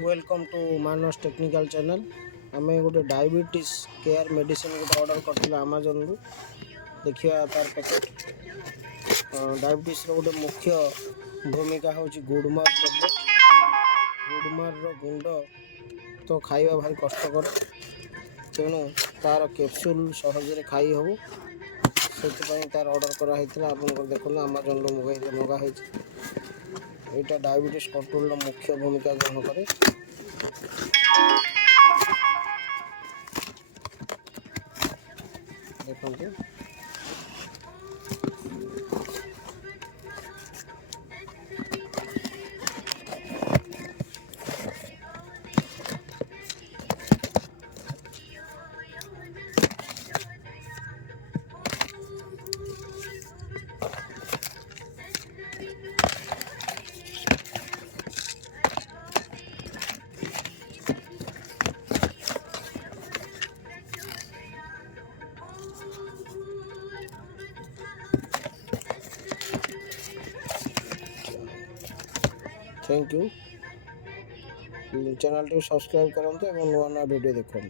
Welcome to Manas technical channel. आम गोटे diabetes care medicine गोटे ऑर्डर करथिला अमेज़न रु। देखिया तार पैकेट। डायबिटीज रो गोटे मुख्य भूमिका होची गुडमर टैबलेट। गुडमर रो गुंड तो खाइबा भारी कष्टकर, तेणु तार कैप्सूल सहज खाई हबो, से तार ऑर्डर करा हेतिला। आपन देखो अमेज़न रु मंगा हेछि। एटा डायबिटीज कंट्रोल रो मुख्य भूमिका ग्रहण करे। देखते thank you. Channel T subscribe करते और नुआ नुआ वीडियो देखते।